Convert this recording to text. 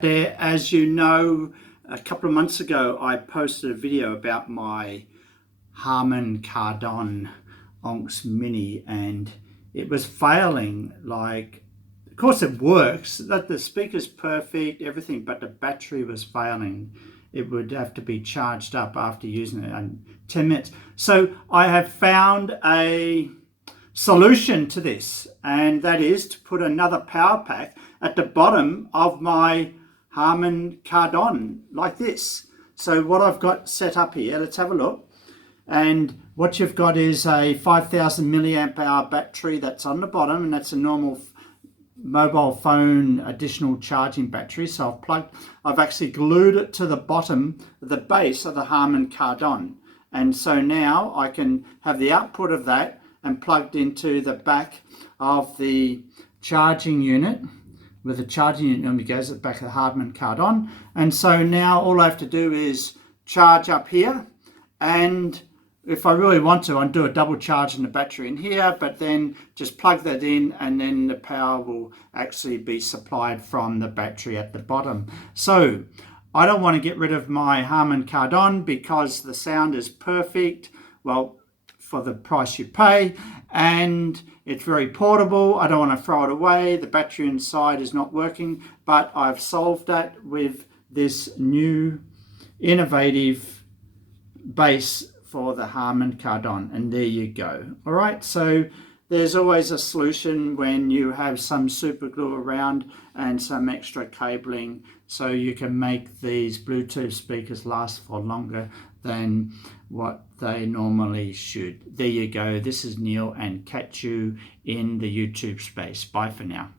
There, as you know, a couple of months ago I posted a video about my Harman Kardon Onyx Mini, and it was failing. Like, of course it works, that the speaker's perfect, everything, but the battery was failing. It would have to be charged up after using it in 10 minutes. So I have found a solution to this, and that is to put another power pack at the bottom of my Harman Kardon, like this. So what I've got set up here, let's have a look. And what you've got is a 5,000 milliamp hour battery that's on the bottom, and that's a normal mobile phone additional charging battery. So I've actually glued it to the bottom, the base of the Harman Kardon. And so now I can have the output of that and plugged into the back of the charging unit, with the charging unit normally goes at the back of the Harman Kardon. And so now all I have to do is charge up here, and if I really want to, I'll do a double charge in the battery in here, but then just plug that in, and then the power will actually be supplied from the battery at the bottom. So I don't want to get rid of my Harman Kardon because the sound is perfect, well, for the price you pay, and it's very portable. I don't want to throw it away. The battery inside is not working, but I've solved that with this new innovative base for the Harman Kardon, and there you go. All right, so there's always a solution when you have some super glue around and some extra cabling, so you can make these Bluetooth speakers last for longer than what they normally should. There you go. This is Neil, and catch you in the YouTube space. Bye for now.